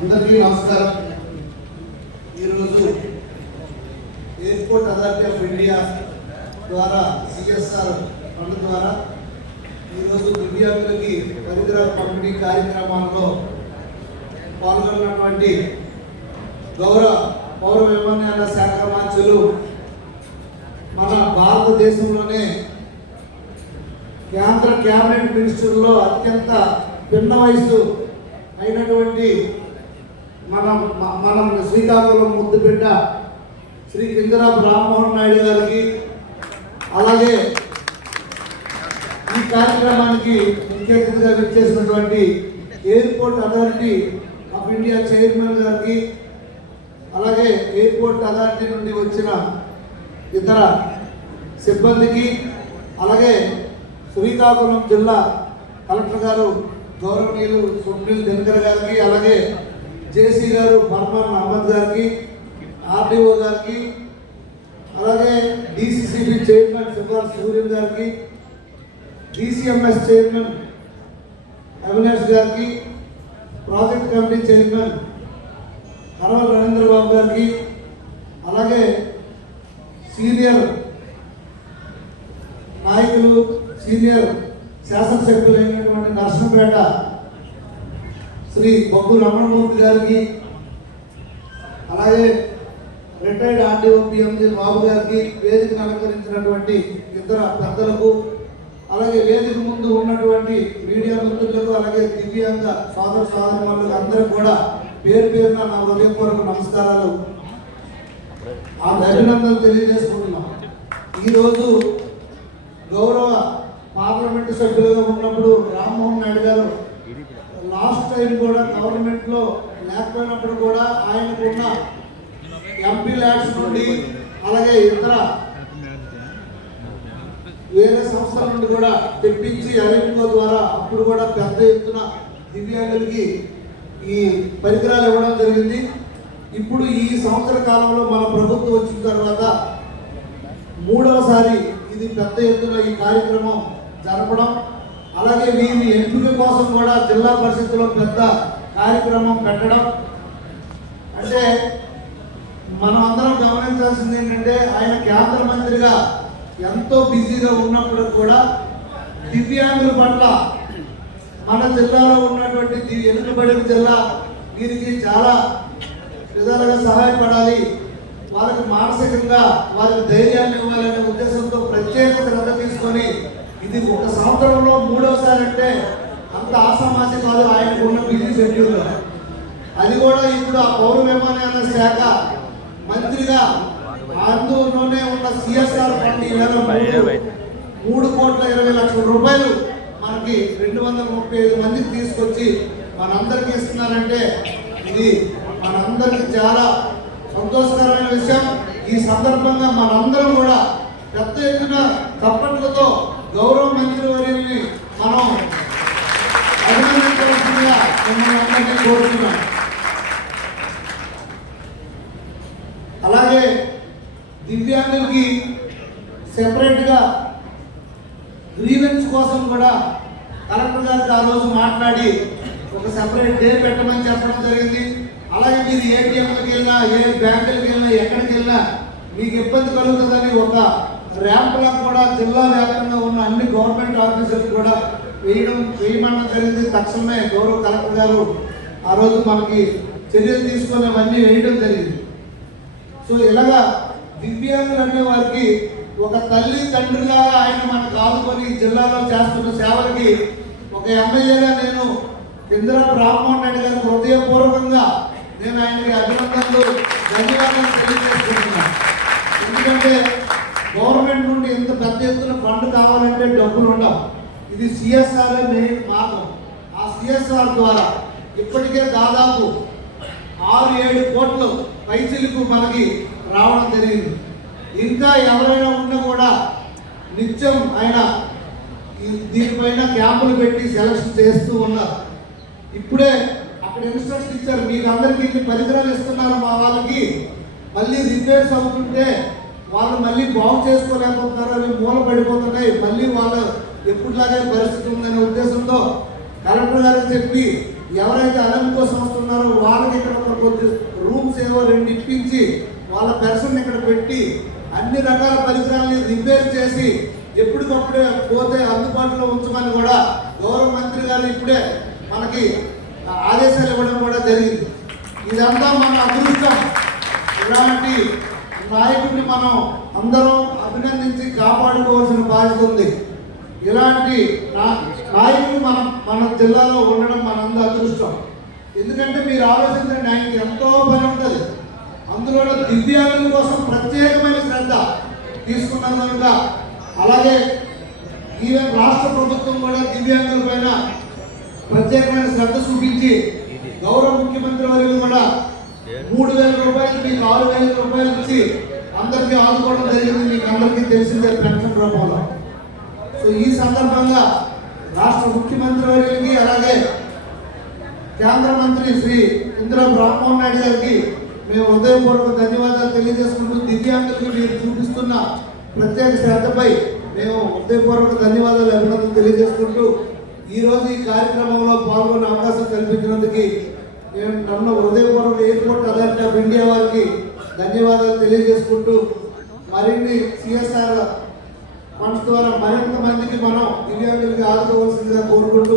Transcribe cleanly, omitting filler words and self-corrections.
అందరికీ నమస్కారం. ఈరోజు ఎయిర్పోర్ట్ అథారిటీ ఆఫ్ ఇండియా ద్వారా సిఎస్ఆర్ ఫండ్ ద్వారా ఈరోజు దివ్యాంగులకి పరికరాల పంపిణీ కార్యక్రమాల్లో పాల్గొన్నటువంటి గౌరవ పౌర విమానయాన శాఖ మంత్రులు మన భారతదేశంలోనే కేంద్ర క్యాబినెట్ మినిస్టర్లో అత్యంత పిన్న వయసు అయినటువంటి మనం శ్రీకాకుళం ముద్దుబిడ్డ శ్రీ కింజరాపు రామ్మోహన్ నాయుడు గారికి, అలాగే ఈ కార్యక్రమానికి ముఖ్య అతిథిగా విచ్చేసినటువంటి airport authority of India chairman గారికి, అలాగే ఎయిర్పోర్ట్ అథారిటీ నుండి వచ్చిన ఇతర సిబ్బందికి, అలాగే శ్రీకాకుళం జిల్లా కలెక్టర్ గారు గౌరవనీయులు సునీల్ దినకర్ గారికి, అలాగే జేసీ గారు ఫర్మాన్ అహ్మద్ గారికి, ఆర్డీఓ గారికి, అలాగే డిసిసిబి చైర్మన్ సుభాష్ సూర్యన్ గారికి, డిసిఎంఎస్ చైర్మన్ అవినాష్ గారికి, ప్రాజెక్ట్ కమిటీ చైర్మన్ హరవల్ రవీంద్ర బాబు గారికి, అలాగే సీనియర్ నాయకులు సీనియర్ శాసనసభ్యులు అయినటువంటి నర్సంపేట శ్రీ బొగ్గు రమణమూర్తి గారికి, అలాగే రిటైర్డ్ ఆర్డీఓ పిఎంజీ బాబు గారికి, వేదికను అలంకరించినటువంటి ఇతర పెద్దలకు, అలాగే వేదిక ముందు ఉన్నటువంటి మీడియా మిత్రులకు, అలాగే దివ్యాంగ సోదర సోదరిమణులకు అందరూ కూడా పేరు పేరున నా హృదయపూర్వక నమస్కారాలు, అభినందనలు తెలియజేసుకుంటున్నాం. ఈరోజు గౌరవ పార్లమెంటు సభ్యులుగా ఉన్నప్పుడు రామ్మోహన్ నాయుడు గారు లాస్ట్ టైం కూడా గవర్నమెంట్లో లేకపోయినప్పుడు కూడా ఆయనకున్న ఎంపీ ల్యాడ్స్ నుండి, అలాగే ఇతర వేరే సంస్థల నుండి కూడా తెప్పించి అరేంకో ద్వారా అప్పుడు కూడా పెద్ద ఎత్తున దివ్యాంగులకి ఈ పరికరాలు ఇవ్వడం జరిగింది. ఇప్పుడు ఈ సంవత్సర కాలంలో మన ప్రభుత్వం వచ్చిన తర్వాత మూడవసారి ఇది పెద్ద ఎత్తున ఈ కార్యక్రమం జరపడం, అలాగే వీరి ఎంపిక కోసం కూడా జిల్లా పరిషత్తులో పెద్ద కార్యక్రమం పెట్టడం. అంటే మనం అందరం గమనించాల్సింది ఏంటంటే, ఆయన కేంద్ర మంత్రిగా ఎంతో బిజీగా ఉన్నప్పుడు కూడా దివ్యాంగుల పట్ల మన జిల్లాలో ఉన్నటువంటి వెనుకబడిన జిల్లా వీరికి చాలా విధాలుగా సహాయపడాలి, వారికి మానసికంగా వారికి ధైర్యాన్ని ఇవ్వాలనే ఉద్దేశంతో ప్రత్యేక శ్రద్ధ తీసుకొని ఇది ఒక సంవత్సరంలో మూడవసారి అంటే అంత ఆసామాసి కాదు ఆయనకు ఉన్న బిజీ షెడ్యూల్. అది కూడా ఇప్పుడు ఆ పౌర విమానయాన శాఖ మంత్రిగా అందులోనే ఉన్న సిఎస్ఆర్ ఫండ్ 3,20,00,000 రూపాయలు మనకి 235 మందికి తీసుకొచ్చి మనందరికీ ఇస్తున్నారంటే ఇది మనందరికీ చాలా సంతోషకరమైన విషయం. ఈ సందర్భంగా మనందరం కూడా పెద్ద ఎత్తున చప్పట్లతో గౌరవ మంత్రి వర్యుల్ని మనం అభినందించవలసిందిగా మిమ్మల్ని అందరినీ కోరుతున్నాం. అలాగే దివ్యాంగులకి సెపరేట్గా గ్రీవెన్స్ కోసం కూడా కలెక్టర్ గారికి ఆ రోజు మాట్లాడి ఒక సెపరేట్ డే పెట్టమని చెప్పడం జరిగింది. అలాగే మీరు ఏటీఎంలకు వెళ్ళినా, ఏ బ్యాంకులకు వెళ్ళినా, ఎక్కడికి వెళ్ళినా మీకు ఇబ్బంది కలుగుతుందని ఒక ర్యాంపులకు కూడా జిల్లా వ్యాప్తంగా ఉన్న అన్ని గవర్నమెంట్ ఆఫీసర్స్ కూడా వేయమనడం జరిగింది. తక్షణమే గౌరవ కలెక్టర్ గారు ఆ రోజు మనకి చర్యలు తీసుకొని అవన్నీ వేయడం జరిగింది. సో ఇలాగా దివ్యాంగులు అనే వారికి ఒక తల్లి తండ్రిగా ఆయన మనకు ఆదుకొని జిల్లాలో చేస్తున్న సేవలకి ఒక ఎమ్మెల్యేగా నేను కింజరాపు రామ్మోహన్ నాయుడు గారికి హృదయపూర్వకంగా నేను ఆయనకి అభినందనలు ధన్యవాదాలు తెలియజేసుకుంటున్నాను. ఎందుకంటే గవర్నమెంట్ నుండి ఎంత పెద్ద ఎత్తున ఫండ్ కావాలంటే డబ్బులు ఉండవు. ఇది సిఎస్ఆర్ మెయిన్ మార్గం. ఆ సిఎస్ఆర్ ద్వారా ఇప్పటికే దాదాపు 6-7 కోట్లు పైచిలకు మనకి రావడం జరిగింది. ఇంకా ఎవరైనా ఉన్నా కూడా నిత్యం ఆయన దీనిపైన క్యాంపులు పెట్టి సెలక్షన్ చేస్తూ ఉన్నారు. ఇప్పుడే అక్కడ ఇన్స్ట్రక్షన్ ఇచ్చారు, మీకు అందరికీ ఇన్ని పరికరాలు ఇస్తున్నారు, మా వాళ్ళకి మళ్ళీ రిపేర్స్ అవుతుంటే వాళ్ళు మళ్ళీ బాగు చేసుకోలేకపోతున్నారు, అవి మూల పడిపోతున్నాయి, మళ్ళీ వాళ్ళ ఎప్పుడులాగే పరిస్థితి ఉందనే ఉద్దేశంతో కలెక్టర్ గారికి చెప్పి ఎవరైతే అలెం కోసం వస్తున్నారో వాళ్ళకి ఇక్కడ ఒక కొద్ది రూమ్స్ ఏవో 2 ఇప్పించి వాళ్ళ పర్సన్ ఇక్కడ పెట్టి అన్ని రకాల పరికరాలని రిపేర్ చేసి ఎప్పటికప్పుడే పోతే అందుబాటులో ఉంచమని కూడా గౌరవ మంత్రి గారు ఇప్పుడే మనకి ఆదేశాలు ఇవ్వడం కూడా జరిగింది. ఇదంతా మన అదృష్టం. ఇలాంటి నాయకుడిని మనం అందరం అభినందించి కాపాడుకోవాల్సిన బాధ్యత ఉంది. ఇలాంటి నాయకులు మన జిల్లాలో ఉండడం మనందరూ అదృష్టం. ఎందుకంటే మీరు ఆలోచించండి, ఆయనకి ఎంతో పని ఉంటుంది. అందులో దివ్యాంగుల కోసం ప్రత్యేకమైన శ్రద్ధ తీసుకున్నారు కనుక, అలాగే ఈవెన్ రాష్ట్ర ప్రభుత్వం కూడా దివ్యాంగుల పైన ప్రత్యేకమైన శ్రద్ధ చూపించి గౌరవ ముఖ్యమంత్రి వర్యులు కూడా 3,000 రూపాయలు మీకు 6,000 రూపాయలు ఇచ్చి అందరికీ ఆదుకోవడం జరిగింది. మీకు అందరికీ తెలిసిందే పెన్షన్ రూపంలో. సో ఈ సందర్భంగా రాష్ట్ర ముఖ్యమంత్రి వర్యులకి అలాగే కేంద్ర మంత్రి శ్రీ ఇంద్రం రామ్మోహన్ నాయుడు గారికి మేము హృదయపూర్వక ధన్యవాదాలు తెలియజేసుకుంటూ, దివ్యాంగులకి మీరు చూపిస్తున్న ప్రత్యేక శ్రద్ధపై మేము హృదయపూర్వక ధన్యవాదాలు అభినందనలు తెలియజేసుకుంటూ, ఈరోజు ఈ కార్యక్రమంలో పాల్గొనే అవకాశం కల్పించినందుకు నేను నన్ను హృదయపూర్వక ఎయిర్పోర్ట్ అథారిటీ ఆఫ్ ఇండియా వారికి ధన్యవాదాలు తెలియజేసుకుంటూ, మరిన్ని సిఎస్ఆర్ ఫండ్స్ ద్వారా మరింత మందికి మనం దివ్యాంగులకి ఆదుకోవాల్సిందిగా కోరుకుంటూ